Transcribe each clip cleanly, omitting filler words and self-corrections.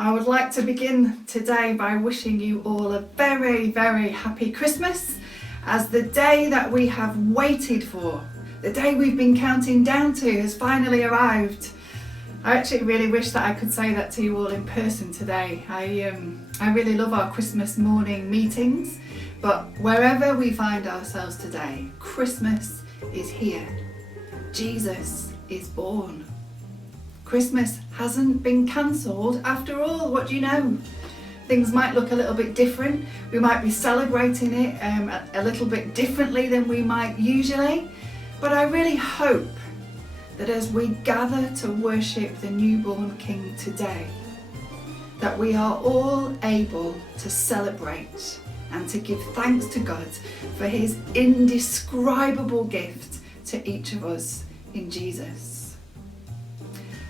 I would like to begin today by wishing you all a very, very happy Christmas, as the day that we have waited for, the day we've been counting down to, has finally arrived. I actually really wish that I could say that to you all in person today. I really love our Christmas morning meetings, but wherever we find ourselves today, Christmas is here. Jesus is born. Christmas hasn't been cancelled after all. What do you know? Things might look a little bit different. We might be celebrating it a little bit differently than we might usually. But I really hope that as we gather to worship the newborn King today, that we are all able to celebrate and to give thanks to God for his indescribable gift to each of us in Jesus.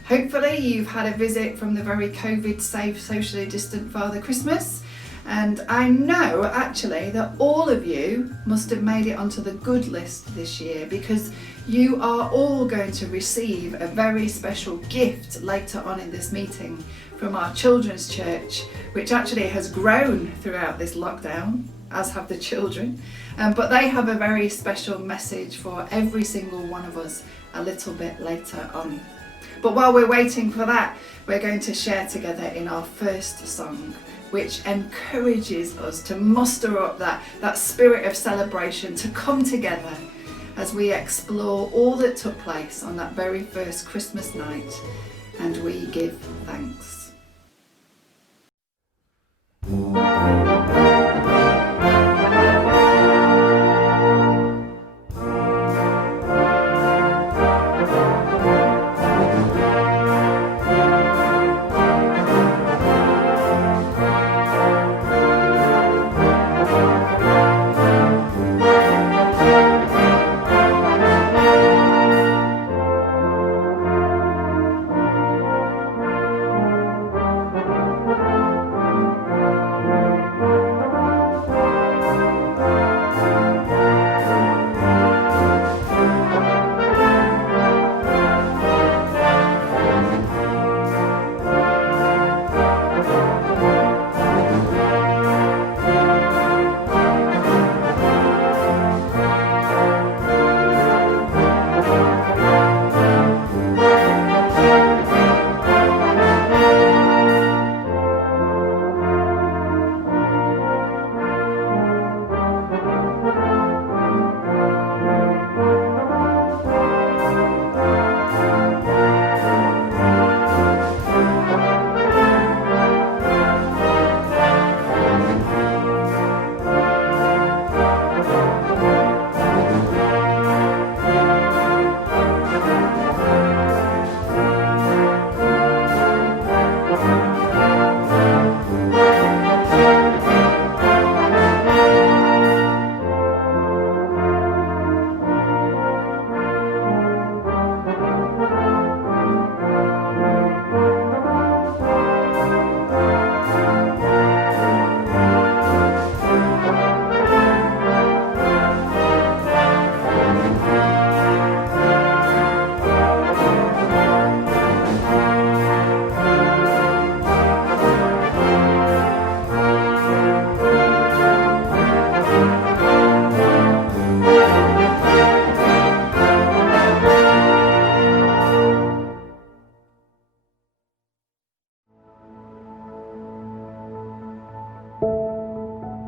Hopefully you've had a visit from the very COVID-safe, socially distant Father Christmas, and I know actually that all of you must have made it onto the good list this year, because you are all going to receive a very special gift later on in this meeting from our children's church, which actually has grown throughout this lockdown, as have the children, but they have a very special message for every single one of us a little bit later on. But while we're waiting for that, we're going to share together in our first song, which encourages us to muster up that spirit of celebration, to come together as we explore all that took place on that very first Christmas night, and we give thanks.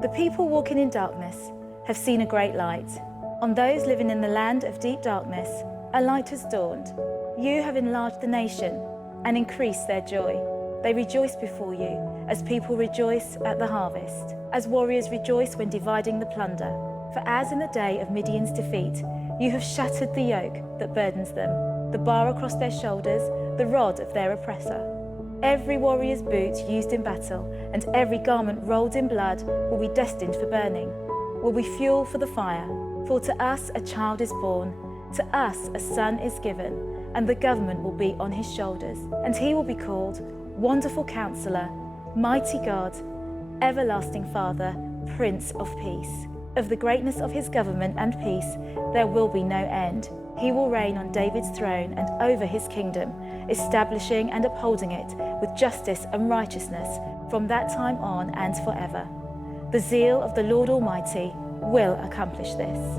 The people walking in darkness have seen a great light. On those living in the land of deep darkness, a light has dawned. You have enlarged the nation and increased their joy. They rejoice before you as people rejoice at the harvest, as warriors rejoice when dividing the plunder. For as in the day of Midian's defeat, you have shattered the yoke that burdens them, the bar across their shoulders, the rod of their oppressor. Every warrior's boot used in battle and every garment rolled in blood will be destined for burning, will be fuel for the fire. For to us a child is born, to us a son is given, and the government will be on his shoulders. And he will be called Wonderful Counselor, Mighty God, Everlasting Father, Prince of Peace. Of the greatness of his government and peace there will be no end. He will reign on David's throne and over his kingdom, establishing and upholding it with justice and righteousness from that time on and forever. The zeal of the Lord Almighty will accomplish this.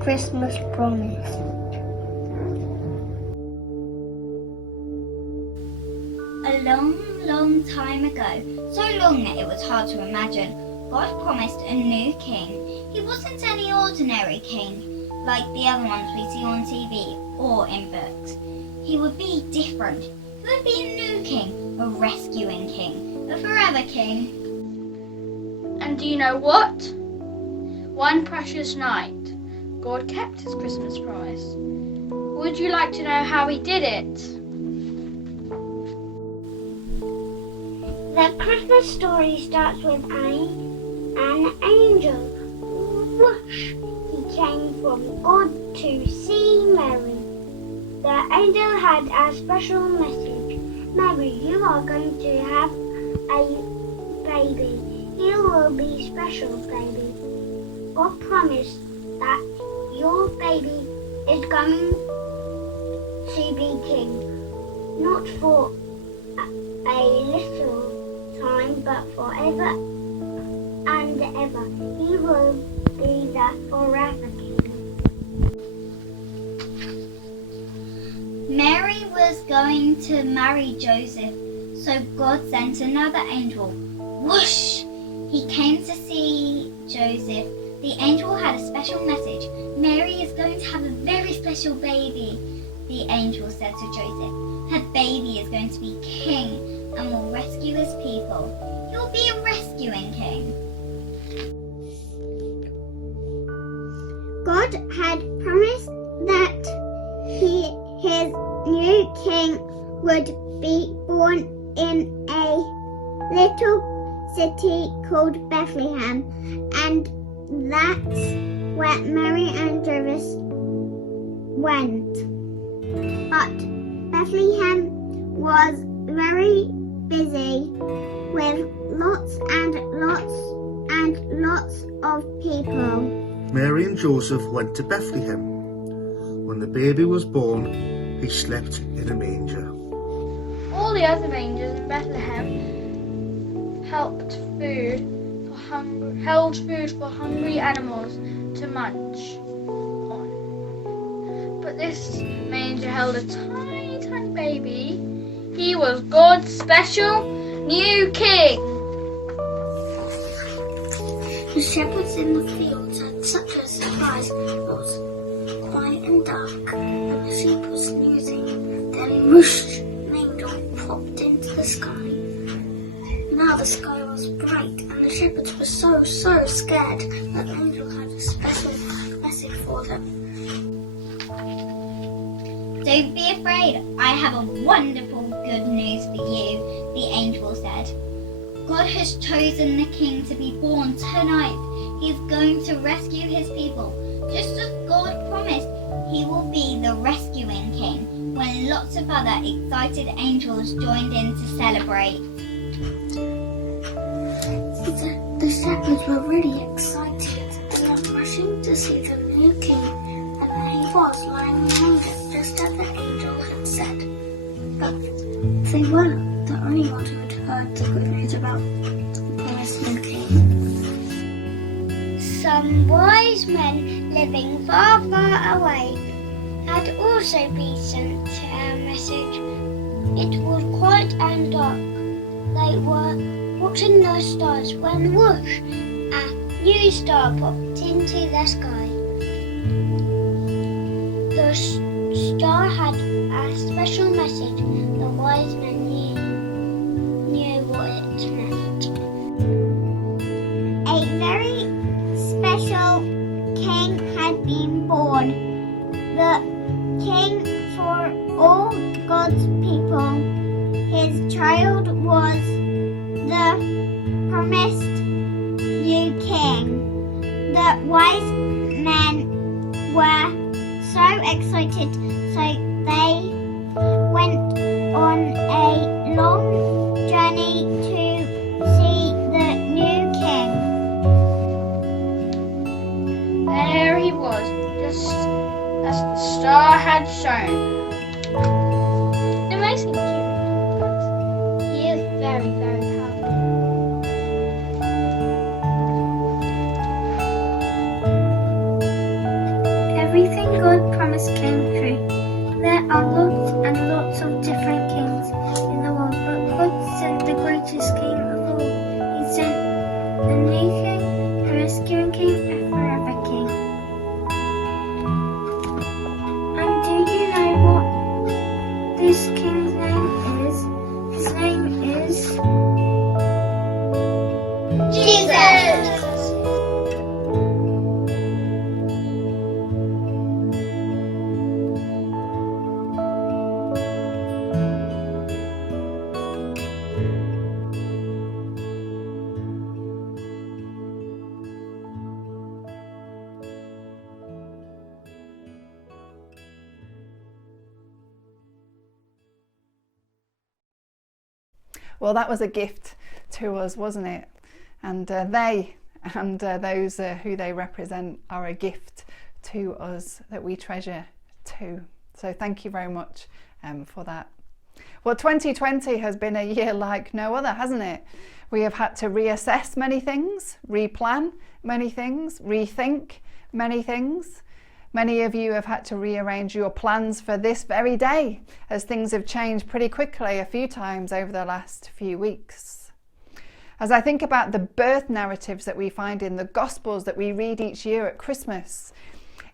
Christmas promise. A long, long time ago, so long that it was hard to imagine, God promised a new king. He wasn't any ordinary king, like the other ones we see on TV or in books. He would be different. He would be a new king, a rescuing king, a forever king. And do you know what? One precious night, God kept his Christmas promise. Would you like to know how he did it? The Christmas story starts with an angel. Whoosh! He came from God to see Mary. The angel had a special message. Mary, you are going to have a baby. He will be special, baby. God promised that your baby is going to be king, not for a little time, but forever and ever. He will be the forever king. Mary was going to marry Joseph, so God sent another angel. Whoosh! He came to see Joseph. The angel had a special message. Mary is going to have a very special baby, the angel said to Joseph. Her baby is going to be king and will rescue his people. He will be a rescuing king. God had promised that his new king would be born in a little city called Bethlehem, and that's where Mary and Joseph went. But Bethlehem was very busy with lots and lots of people. Mary and Joseph went to Bethlehem. When the baby was born, he slept in a manger. All the other mangers in Bethlehem held food for hungry animals to munch on. But this manger held a tiny, tiny baby. He was God's special new king. The shepherds in the fields had such a surprise. It was quiet and dark, and the sheep was snoozing. Then whoosh, an angel popped into the sky. Now the sky was bright, and the shepherds were so scared that the angel had a special message for them. Don't be afraid, I have a wonderful good news for you, the angel said. God has chosen the king to be born tonight. He's going to rescue his people. Just as God promised, he will be the rescuing king when lots of other excited angels joined in to celebrate. The shepherds were really excited and were rushing to see the new king, and there he was lying in the manger just as the angel had said. But they weren't the only ones who had heard the good news about the promised new king. Some wise men living far away had also been sent a message. It was quiet and dark. They were watching the stars when whoosh, a new star popped into the sky. The star had a special message. The wise men knew what it meant. A very special king had been born. The king for all God's people. His child was the promised new king. The wise men were so excited, so they went on a long journey to see the new king. There he was, just as the star had shown. Amazing cute. He is very, very powerful. Well, that was a gift to us, wasn't it? And they and those who they represent are a gift to us that we treasure too. So thank you very much for that. Well, 2020 has been a year like no other, hasn't it? We have had to reassess many things, replan many things, rethink many things. Many of you have had to rearrange your plans for this very day, as things have changed pretty quickly a few times over the last few weeks. As I think about the birth narratives that we find in the Gospels that we read each year at Christmas,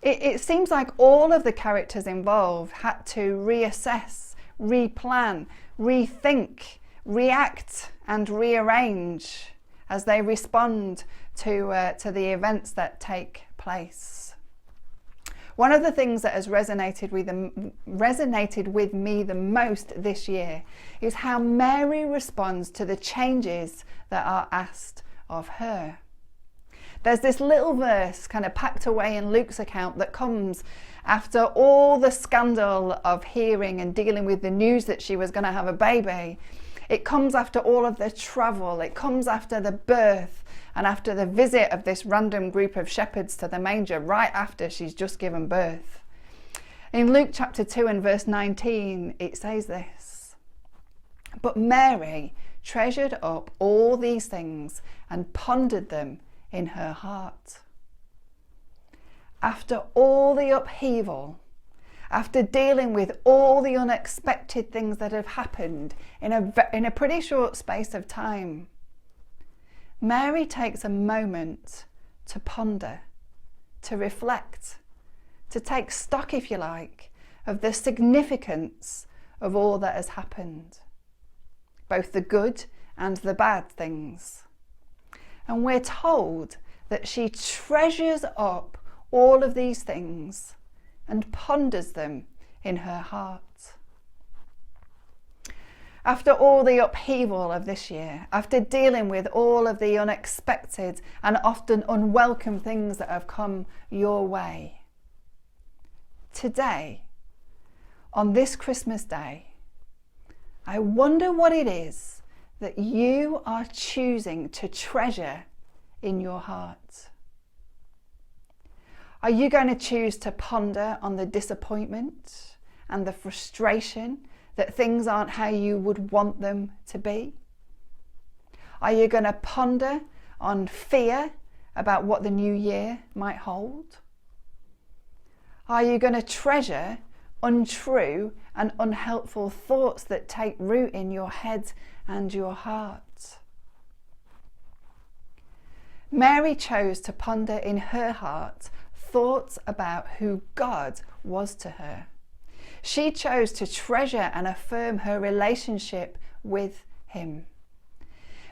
it seems like all of the characters involved had to reassess, replan, rethink, react and rearrange as they respond to the events that take place. One of the things that has resonated with me the most this year is how Mary responds to the changes that are asked of her. There's this little verse kind of packed away in Luke's account that comes after all the scandal of hearing and dealing with the news that she was going to have a baby. It comes after all of the travel. It comes after the birth and after the visit of this random group of shepherds to the manger right after she's just given birth. In Luke chapter 2 and verse 19, it says this: "But Mary treasured up all these things and pondered them in her heart." After all the upheaval, after dealing with all the unexpected things that have happened in a pretty short space of time, Mary takes a moment to ponder, to reflect, to take stock, if you like, of the significance of all that has happened, both the good and the bad things. And we're told that she treasures up all of these things and ponders them in her heart. After all the upheaval of this year, after dealing with all of the unexpected and often unwelcome things that have come your way, today, on this Christmas day, I wonder what it is that you are choosing to treasure in your heart. Are you going to choose to ponder on the disappointment and the frustration that things aren't how you would want them to be? Are you going to ponder on fear about what the new year might hold? Are you going to treasure untrue and unhelpful thoughts that take root in your head and your heart? Mary chose to ponder in her heart thoughts about who God was to her. She chose to treasure and affirm her relationship with him.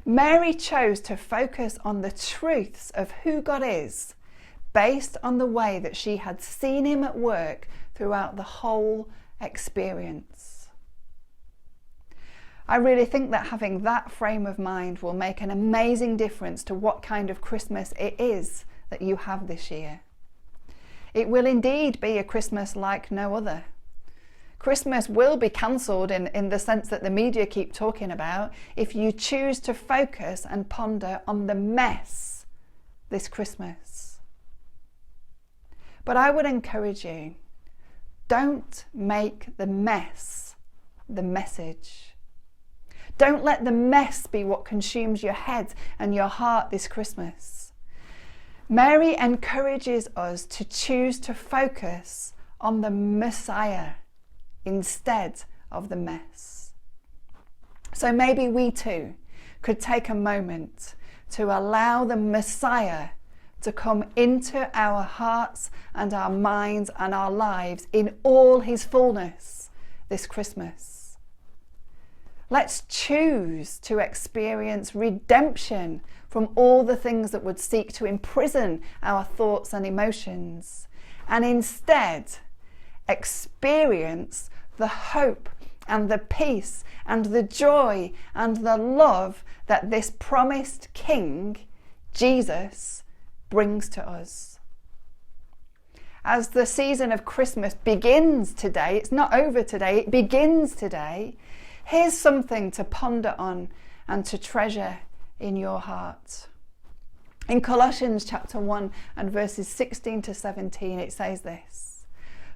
Mary chose to focus on the truths of who God is, based on the way that she had seen him at work throughout the whole experience. I really think that having that frame of mind will make an amazing difference to what kind of Christmas it is that you have this year. It will indeed be a Christmas like no other. Christmas will be cancelled in the sense that the media keep talking about if you choose to focus and ponder on the mess this Christmas. But I would encourage you, don't make the mess the message. Don't let the mess be what consumes your head and your heart this Christmas. Mary encourages us to choose to focus on the Messiah instead of the mess. So maybe we too could take a moment to allow the Messiah to come into our hearts and our minds and our lives in all his fullness this Christmas. Let's choose to experience redemption from all the things that would seek to imprison our thoughts and emotions, and instead experience the hope and the peace and the joy and the love that this promised King, Jesus, brings to us. As the season of Christmas begins today, it's not over today, it begins today, Here's something to ponder on and to treasure in your heart. In Colossians chapter 1 and verses 16 to 17, it says this: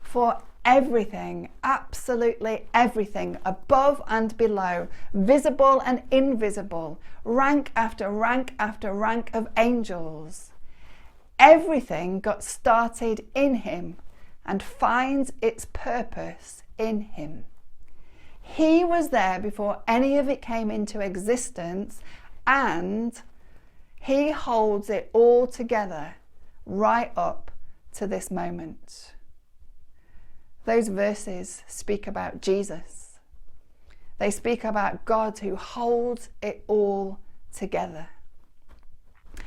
"For everything, absolutely everything, above and below, visible and invisible, rank after rank after rank of angels, everything got started in him and finds its purpose in him. He was there before any of it came into existence, and he holds it all together right up to this moment." Those verses speak about Jesus. They speak about God who holds it all together.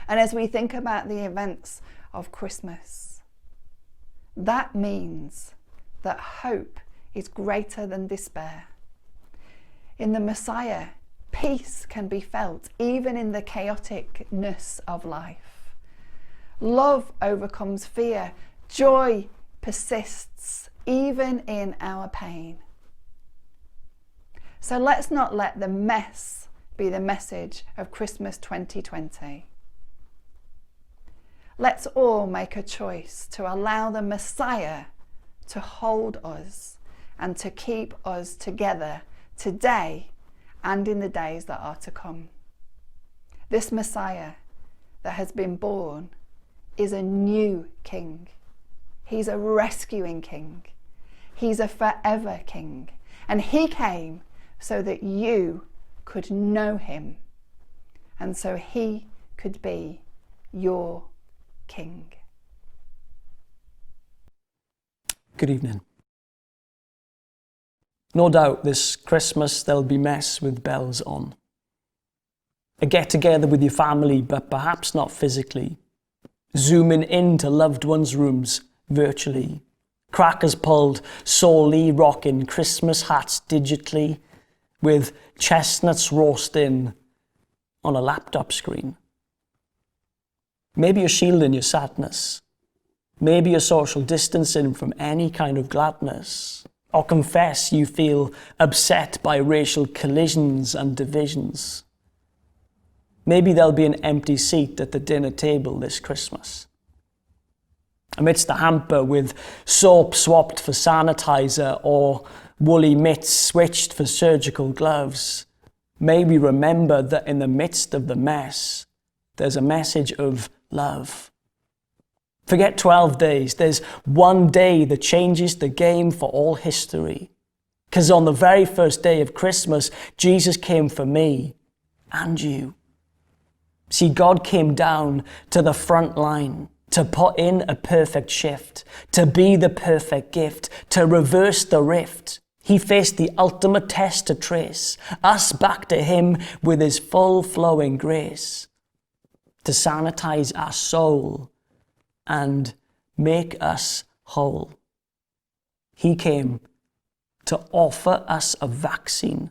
And as we think about the events of Christmas, that means that hope is greater than despair. In the Messiah, peace can be felt even in the chaoticness of life. Love overcomes fear. Joy persists even in our pain. So let's not let the mess be the message of Christmas 2020. Let's all make a choice to allow the Messiah to hold us and to keep us together today and in the days that are to come. This Messiah that has been born is a new King. He's a rescuing King. He's a forever King. And he came so that you could know him, and so he could be your King. Good evening. No doubt this Christmas there'll be mess with bells on. A get-together with your family, but perhaps not physically. Zooming into loved ones' rooms virtually. Crackers pulled, solely rocking Christmas hats digitally, with chestnuts roasting on a laptop screen. Maybe you're shielding your sadness. Maybe you're social distancing from any kind of gladness. Or confess you feel upset by racial collisions and divisions. Maybe there'll be an empty seat at the dinner table this Christmas. Amidst the hamper with soap swapped for sanitizer or woolly mitts switched for surgical gloves, may we remember that in the midst of the mess, there's a message of love. Forget 12 days. There's one day that changes the game for all history. Because on the very first day of Christmas, Jesus came for me and you. See, God came down to the front line to put in a perfect shift, to be the perfect gift, to reverse the rift. He faced the ultimate test to trace us back to him with his full flowing grace, to sanitize our soul and make us whole. He came to offer us a vaccine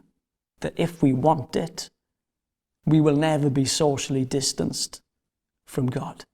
that if we want it, we will never be socially distanced from God.